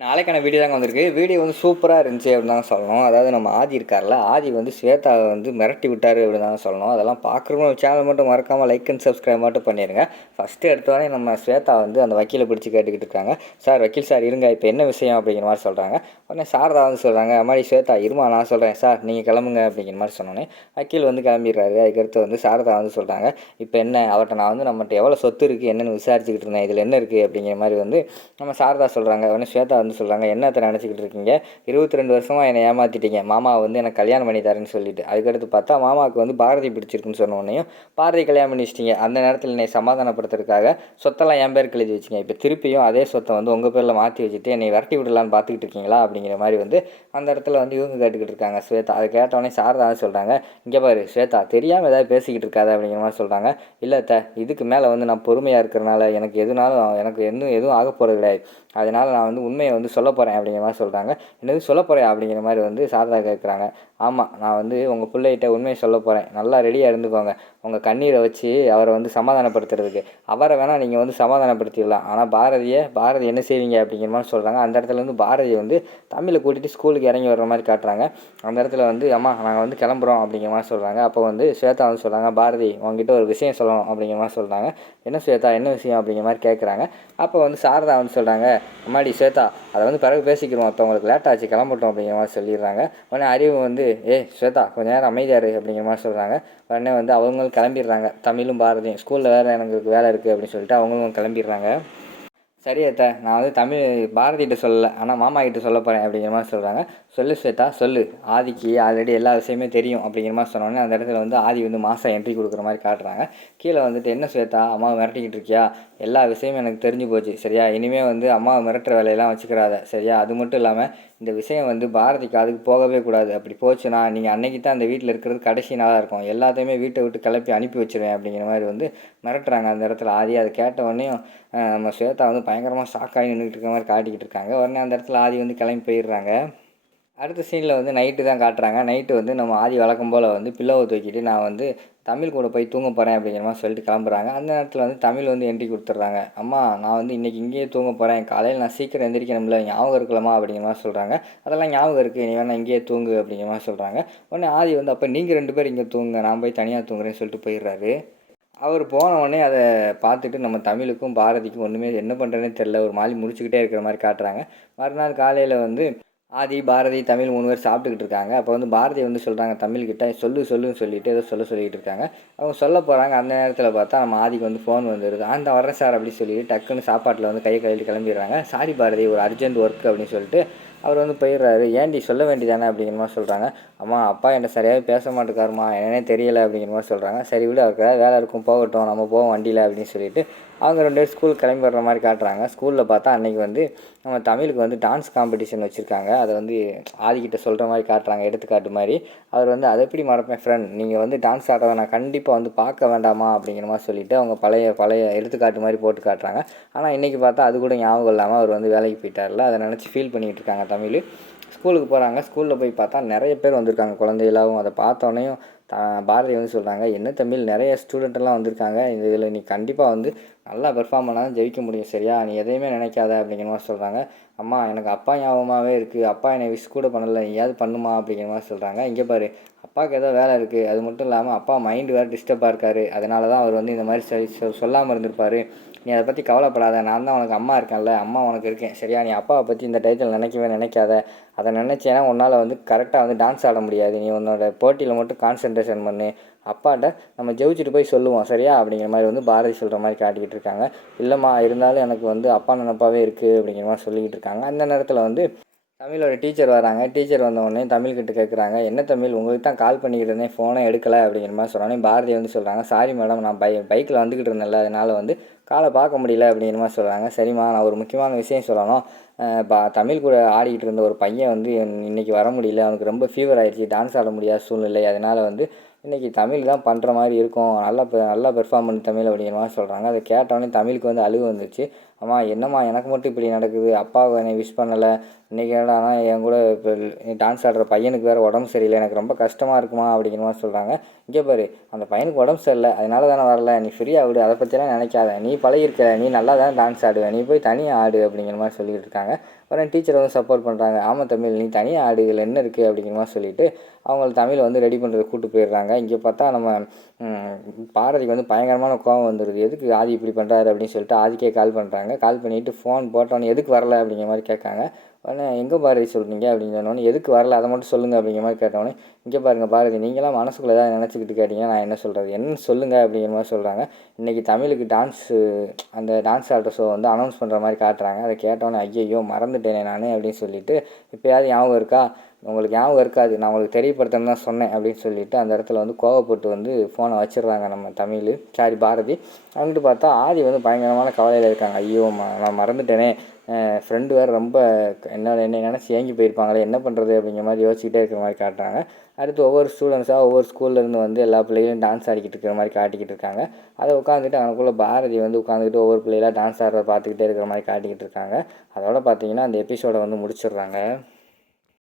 நாளைக்கான வீடியோ தாங்க வந்திருக்கு. வீடியோ வந்து சூப்பராக இருந்துச்சு அப்படின்னு தாங்க சொல்லணும். அதாவது நம்ம ஆதி இருக்கார்ல, ஆதி வந்து ஸ்வேதாவை வந்து மிரட்டி விட்டார் அப்படின்னு தாங்க சொல்லணும். அதெல்லாம் பார்க்குறவங்க சேனல் மட்டும் மறக்காமல் லைக் அண்ட் சப்ஸ்கிரைப் மட்டும் பண்ணிடுங்க. ஃபஸ்ட்டு எடுத்தோடனே நம்ம ஸ்வேதா வந்து அந்த வக்கீலை பிடிச்சி கேட்டுக்கிட்டு இருக்காங்க. சார் வக்கீல் சார் இருங்க, இப்போ என்ன விஷயம் அப்படிங்கிற மாதிரி சொல்கிறாங்க. உடனே சாரதா வந்து சொல்கிறாங்க, மாதிரி ஸ்வேதா இருமா நான் சொல்கிறேன் சார் நீங்கள் கிளம்புங்க அப்படிங்கிற மாதிரி சொன்னோன்னே வக்கீல் வந்து கிளம்பிடுறாரு. அதுக்கடுத்து வந்து சாரதா வந்து சொல்கிறாங்க, இப்போ என்ன அவர்கிட்ட நான் வந்து நம்மகிட்ட எவ்வளோ சொத்து இருக்குது என்னென்னு விசாரிச்சுக்கிட்டு இருந்தேன், இதில் என்ன இருக்குது அப்படிங்கிற மாதிரி வந்து நம்ம சாரதா சொல்கிறாங்க. உடனே ஸ்வேதா வந்து சொல்கிறாங்க, என்னத்தை நினச்சிக்கிட்டு இருக்கீங்க, 22 வருஷமாக என்னை ஏமாற்றிட்டீங்க, மாமா வந்து எனக்கு கல்யாணம் பண்ணி தரேன்னு சொல்லிட்டு. அதுக்கடுத்து பார்த்தா மாமாவுக்கு வந்து பாரதி பிடிச்சிருக்குன்னு சொன்னோடனையும் பாரதி கல்யாணம் பண்ணி வச்சிட்டிங்க. அந்த நேரத்தில் என்னை சமாதானப்படுத்துறதுக்காக சொத்தெல்லாம் என் பேருக்கு எழுதி வச்சிங்க. இப்போ திருப்பியும் அதே சொத்தை வந்து உங்கள் பேரில் மாற்றி வச்சுட்டு என்னை விரட்டி விடலான்னு பார்த்துக்கிட்டு இருக்கீங்களா அப்படிங்கிற மாதிரி வந்து அந்த இடத்துல வந்து இவங்க கேட்டுக்கிட்டு இருக்காங்க ஸ்வேதா. அதை கேட்டவொடனே சாரதா சொல்கிறாங்க, இங்கே பாரு ஸ்வேதா தெரியாமல் ஏதாவது பேசிக்கிட்டு இருக்காது அப்படிங்கிற மாதிரி சொல்கிறாங்க. இல்லை இதுக்கு மேலே வந்து நான் பொறுமையாக இருக்கிறனால எனக்கு எதுவும் ஆக போகிறது கிடையாது, அதனால் நான் வந்து உண்மையை வந்து சொல்ல போகிறேன் அப்படிங்கிற மாதிரி சொல்கிறாங்க. என்னது சொல்ல போகிறேன் அப்படிங்கிற மாதிரி வந்து சாரதா கேட்குறாங்க. ஆமாம், நான் வந்து உங்கள் பிள்ளைகிட்ட உண்மையை சொல்ல போகிறேன், நல்லா ரெடியாக இருந்துக்கோங்க. உங்கள் கண்ணீரை வச்சு அவரை வந்து சமாதானப்படுத்துறதுக்கு அவரை வேணால் நீங்கள் வந்து சமாதானப்படுத்திடலாம், ஆனால் பாரதி என்ன செய்வீங்க அப்படிங்கிற மாதிரி சொல்கிறாங்க. அந்த இடத்துல வந்து பாரதியை வந்து தமிழை கூட்டிகிட்டு ஸ்கூலுக்கு இறங்கி வர்ற மாதிரி காட்டுறாங்க. அந்த இடத்துல வந்து அம்மா நாங்கள் வந்து கிளம்புறோம் அப்படிங்கிற மாதிரி சொல்கிறாங்க. அப்போ வந்து ஸ்வேதா வந்து சொல்கிறாங்க, பாரதி உங்ககிட்ட ஒரு விஷயம் சொல்லணும் அப்படிங்கிற மாதிரி சொல்கிறாங்க. என்ன ஸ்வேதா என்ன விஷயம் அப்படிங்கிற மாதிரி கேட்குறாங்க. அப்போ வந்து சாரதா வந்து சொல்கிறாங்க, அம்மாடி ஸ்வேதா அதை வந்து பிறகு பேசிக்கிறோம், அப்போ உங்களுக்கு லேட் ஆச்சு கிளம்பட்டோம் அப்படிங்கிற மாதிரி சொல்லிடுறாங்க. உடனே அறிவு வந்து ஸ்வேதா கொஞ்சம் நேரம் அமைதியாரு அப்படிங்கிற மாதிரி சொல்கிறாங்க. உடனே வந்து அவங்களும் கிளம்பிடுறாங்க. தமிழும் பாரதியும் ஸ்கூலில் வேறு எனக்கு வேலை இருக்குது அப்படின்னு சொல்லிட்டு அவங்களும் கிளம்பிடுறாங்க. சரி அத்தை, நான் வந்து பாரதிகிட்ட சொல்லலை, ஆனால் மாமா கிட்ட சொல்ல போகிறேன் அப்படிங்கிற மாதிரி சொல்கிறாங்க. சொல்லு ஸ்வேதா சொல்லு, ஆதிக்கு ஆல்ரெடி எல்லா விஷயமே தெரியும் அப்படிங்கிற மாதிரி சொன்னோன்னே அந்த இடத்துல வந்து ஆதி வந்து மாதம் என்ட்ரி கொடுக்குற மாதிரி காட்டுறாங்க. கீழே வந்துட்டு என்ன ஸ்வேதா அம்மாவை மிரட்டிக்கிட்டு இருக்கியா, எல்லா விஷயமும் எனக்கு தெரிஞ்சு போச்சு சரியா, இனிமேல் வந்து அம்மாவை மிரட்டுற வேலையெல்லாம் வச்சுக்கிறாத சரியா, அது மட்டும் இல்லாமல் இந்த விஷயம் வந்து பாரதிக்கு அதுக்கு போகவே கூடாது, அப்படி போச்சுன்னா நீங்கள் அன்னைக்கு தான் அந்த வீட்டில் இருக்கிறது கடைசி நாளாக இருக்கும், எல்லாத்தையுமே வீட்டை விட்டு கிளப்பி அனுப்பி வச்சுருவேன் அப்படிங்கிற மாதிரி வந்து மிரட்டுறாங்க அந்த இடத்துல ஆதி. அதை கேட்ட உடனே நம்ம ஸ்வேதா வந்து பயங்கரமாக ஷாக்காகி நின்றுக்கிட்டு இருக்க மாதிரி காட்டிக்கிட்டு இருக்காங்க. உடனே அந்த இடத்துல ஆதி வந்து கிளம்பி போயிடுறாங்க. அடுத்த சீனில் வந்து நைட்டு தான் காட்டுறாங்க. நைட்டு வந்து நம்ம ஆதி வழக்கம் போல் வந்து பில்லோவை தூக்கிட்டு நான் வந்து தமிழ் கூட போய் தூங்க போகிறேன் அப்படிங்கிற மாதிரி சொல்லிட்டு கிளம்புறாங்க. அந்த நேரத்தில் வந்து தமிழ் வந்து என்ட்ரி கொடுத்துட்றாங்க. அம்மா நான் வந்து இன்றைக்கி இங்கேயே தூங்க போகிறேன், காலையில் நான் சீக்கிரம் எந்திரிக்கணும்ல, ஞாபகம் இருக்கலாமா அப்படிங்கிற மாதிரி சொல்கிறாங்க. அதெல்லாம் ஞாபகம் இருக்குது, நீ வேணா இங்கேயே தூங்கு அப்படிங்கிற மாதிரி சொல்கிறாங்க. உடனே ஆதி வந்து அப்போ நீங்கள் 2 பேர் இங்கே தூங்குங்க, நான் போய் தனியாக தூங்குறேன்னு சொல்லிட்டு போயிடுறாரு. அவர் போன உடனே அதை பார்த்துட்டு நம்ம தமிழுக்கும் பாரதிக்கும் ஒன்றுமே என்ன பண்ணுறதுனே தெரில, ஒரு மாதிரி முடிச்சுக்கிட்டே இருக்கிற மாதிரி காட்டுறாங்க. மறுநாள் காலையில் வந்து ஆதி பாரதி தமிழ் 3 பேர் சாப்பிட்டுக்கிட்டு இருக்காங்க. அப்போ வந்து பாரதி வந்து சொல்கிறாங்க தமிழ்கிட்ட சொல்லுன்னு சொல்லிட்டு ஏதோ சொல்லிக்கிட்டு இருக்காங்க. அவங்க சொல்ல போகிறாங்க. அந்த நேரத்தில் பார்த்தா நம்ம ஆதிக்கு வந்து ஃபோன் வந்துடுது. அந்த வரேன் சார் அப்படின்னு சொல்லிட்டு டக்குன்னு சாப்பாட்டில் வந்து கையை கழுவிட்டு கிளம்பிடுறாங்க. சாரி பாரதி ஒரு அர்ஜென்ட் ஒர்க் அப்படின்னு சொல்லிட்டு அவர் வந்து போயிடுறாரு. ஏன்டி சொல்ல வேண்டியதானே அப்படிங்கிற மாதிரி சொல்கிறாங்க. அம்மா அப்பா என்கிட்ட சரியாகவே பேச மாட்டேக்காருமா, என்னன்னே தெரியலை அப்படிங்கிற மாதிரி சொல்கிறாங்க. சரி விட அவருக்கு ஏதாவது வேலை இருக்கும் போகட்டும், நம்ம போவோம் வண்டியில் அப்படின்னு சொல்லிட்டு அவங்க 2 பேர் ஸ்கூல் கிளம்பி வர்ற மாதிரி காட்டுறாங்க. ஸ்கூலில் பார்த்தா அன்றைக்கி வந்து நம்ம தமிழுக்கு வந்து டான்ஸ் காம்படிஷன் வச்சுருக்காங்க. அதை வந்து ஆதிக்கிட்ட சொல்கிற மாதிரி காட்டுறாங்க, எடுத்துக்காட்டு மாதிரி. அவர் வந்து அதை எப்படி மறப்பேன் ஃப்ரெண்ட், நீங்கள் வந்து டான்ஸ் ஆடுறத நான் கண்டிப்பாக வந்து பார்க்க வேண்டாமா அப்படிங்கிற மாதிரி சொல்லிவிட்டு அவங்க பழைய எடுத்துக்காட்டு மாதிரி போட்டு காட்டுறாங்க. ஆனால் இன்றைக்கி பார்த்தா அது கூட ஞாபகம் இல்லாமல் அவர் வந்து வேலைக்கு போயிட்டார்ல, அதை நினச்சி ஃபீல் பண்ணிகிட்டு இருக்காங்க தமிழ். ஸ்கூலுக்கு போகிறாங்க. ஸ்கூலில் போய் பார்த்தா நிறைய பேர் வந்திருக்காங்க குழந்தைகளாகவும். அதை பார்த்தோன்னையும் பாரதி வந்து சொல்கிறாங்க, என்ன தமிழ் நிறைய ஸ்டூடெண்ட்டெல்லாம் வந்திருக்காங்க, இதில் நீ கண்டிப்பாக வந்து நல்லா பெர்ஃபார்ம் பண்ணாலும் ஜெயிக்க முடியும் சரியா, நீ எதையுமே நினைக்காத அப்படிங்கிற மாதிரி சொல்கிறாங்க. அம்மா எனக்கு அப்பா ஞாபகமாகவே இருக்குது, அப்பா என்னை விஷ் கூட பண்ணலை, நீயாவது பண்ணுமா அப்படிங்கிற மாதிரி சொல்கிறாங்க. இங்கே பாரு அப்பாவுக்கு ஏதோ வேலை இருக்குது, அது மட்டும் இல்லாமல் அப்பா மைண்டு வேறு டிஸ்டர்பாக இருக்கார், அதனால தான் அவர் வந்து இந்த மாதிரி சொல்லாமல் இருந்திருப்பார், நீ அதை பற்றி கவலைப்படாத, நான் தான் உனக்கு அம்மா இருக்கேன்ல, அம்மா உனக்கு இருக்கேன் சரியா, நீ அப்பாவை பற்றி இந்த டயத்தில் நினைக்காத, அதை நினச்சேன்னா உன்னால் வந்து கரெக்டாக வந்து டான்ஸ் ஆட முடியாது, நீ உன்னோட போட்டியில் மட்டும் கான்சன்ட்ரேஷன் பண்ணு, அப்பாட்ட நம்ம ஜெயிச்சுட்டு போய் சொல்லுவோம் சரியா அப்படிங்கிற மாதிரி வந்து பாரதி சொல்கிற மாதிரி காட்டிக்கிட்டு இருக்காங்க. இல்லைம்மா இருந்தாலும் எனக்கு வந்து அப்பா நினப்பாவே இருக்குது அப்படிங்கிற மாதிரி சொல்லிக்கிட்டு இருக்காங்க. அந்த நேரத்தில் வந்து தமிழோட டீச்சர் வராங்க. டீச்சர் வந்தவுடனே தமிழ்கிட்ட கேட்குறாங்க, என்ன தமிழ் உங்களுக்கு தான் கால் பண்ணிக்கிட்டு இருந்தேன், ஃபோனை எடுக்கலை அப்படிங்கிற மாதிரி சொன்னோன்னே பாரதி வந்து சொல்கிறாங்க, சாரி மேடம் நான் பைக்கில் வந்துக்கிட்டு இருந்தேன்ல, அதனால் வந்து காலை பார்க்க முடியல அப்படிங்கிற மாதிரி சொல்கிறாங்க. சரிம்மா நான் ஒரு முக்கியமான விஷயம் சொல்லணும், தமிழ் கூட ஆடிக்கிட்டு இருந்த ஒரு பையன் வந்து இன்றைக்கி வர முடியல, அவனுக்கு ரொம்ப ஃபீவர் ஆகிடுச்சி, டான்ஸ் ஆட முடியாத சூழ்நிலை, அதனால் வந்து இன்றைக்கி தமிழ் தான் பண்ணுற மாதிரி இருக்கும், நல்லா பெர்ஃபார்ம் பண்ணி தமிழ் அப்படிங்கிற மாதிரி சொல்கிறாங்க. அதை கேட்டோடனே தமிழுக்கு வந்து அழுகு வந்துச்சு. அம்மா என்னம்மா எனக்கு மட்டும் இப்படி நடக்குது, அப்பா என்னை விஷ் பண்ணலை, இன்றைக்கி என்னடானா என் கூட இப்போ டான்ஸ் ஆடுற பையனுக்கு வேறு உடம்பு சரியில்லை, எனக்கு ரொம்ப கஷ்டமாக இருக்குமா அப்படிங்கிற மாதிரி சொல்கிறாங்க. இங்கே பாரு, அந்த பையனுக்கு உடம்பு சரியில்லை அதனால தானே வரல, நீ ஃப்ரீயாக விடு, அதை பற்றிலாம் நினைக்காத, நீ பழகிருக்க, நீ நல்லா தான் டான்ஸ் ஆடுவேன், நீ போய் தனியாக ஆடு அப்படிங்கிற மாதிரி சொல்லிட்டு இருக்காங்க. அப்புறம் டீச்சர் வந்து சப்போர்ட் பண்ணுறாங்க. ஆமாம் தமிழ், நீ தனியாக ஆடு, இதில் என்ன இருக்குது அப்படிங்கிற மாதிரி சொல்லிவிட்டு அவங்க தமிழை வந்து ரெடி பண்ணுறது கூப்பிட்டு போயிடுறாங்க. இங்கே பார்த்தா நம்ம பாரதிக்கு வந்து பயங்கரமான கோவம் வந்துடுது. எதுக்கு ஆதி இப்படி பண்ணுறாரு அப்படின்னு சொல்லிட்டு ஆதிக்கே கால் பண்ணுறாங்க. கால் பண்ணிவிட்டு ஃபோன் போட்டோன்னே எதுக்கு வரல அப்படிங்கிற மாதிரி கேட்காங்க. உடனே எங்கே பாரதி சொல்கிறீங்க அப்படின்னு சொன்னோன்னே எதுக்கு வரல அதை மட்டும் சொல்லுங்கள் அப்படிங்கிற மாதிரி கேட்டோன்னே, இங்கே பாருங்கள் பாரதி, நீங்களாம் மனசுக்குள்ளே ஏதாவது நினச்சிக்கிட்டு கேட்டிங்கன்னா நான் என்ன சொல்கிறது, என்ன சொல்லுங்கள் அப்படிங்கிற மாதிரி சொல்கிறாங்க. இன்றைக்கி தமிழுக்கு அந்த டான்ஸ் ஆடுற ஷோ வந்து அனௌன்ஸ் பண்ணுற மாதிரி காட்டுறாங்க. அதை கேட்டோன்னே ஐயையோ மறந்துட்டேனே நான் அப்படின்னு சொல்லிட்டு, இப்போயாவது ஞாபகம் இருக்கா, உங்களுக்கு ஞாபகம் இருக்காது, நான் உங்களுக்கு தெரியப்படுத்தணும்னு தான் சொன்னேன் அப்படின்னு சொல்லிட்டு அந்த இடத்துல வந்து கோவப்பட்டு வந்து ஃபோனை வச்சிடுறாங்க நம்ம பாரதி. வந்துட்டு பார்த்தா ஆதி வந்து பயங்கரமான கவலையில் இருக்காங்க. ஐயோ நான் மறந்துட்டேனே, ஃப்ரெண்டு வேறு ரொம்ப என்னை நினச்சி ஏங்கி போயிருப்பாங்களே, என்ன பண்ணுறது அப்படிங்கிற மாதிரி யோசிச்சுக்கிட்டே இருக்கிற மாதிரி காட்டுறாங்க. அடுத்து ஒவ்வொரு ஸ்டூடெண்ட்ஸாக ஒவ்வொரு ஸ்கூல்லேருந்து வந்து எல்லா பிள்ளைகளும் டான்ஸ் ஆடிக்கிட்டு இருக்கிற மாதிரி காட்டிக்கிட்டு இருக்காங்க. அதை உட்காந்துட்டு அவனுக்குள்ளே பாரதி வந்து உட்காந்துக்கிட்டு ஒவ்வொரு பிள்ளைகளாக டான்ஸ் ஆடுறத பார்த்துக்கிட்டே இருக்கிற மாதிரி காட்டிக்கிட்டு இருக்காங்க. அதோட பார்த்தீங்கன்னா அந்த எபிசோடை வந்து முடிச்சிடுறாங்க.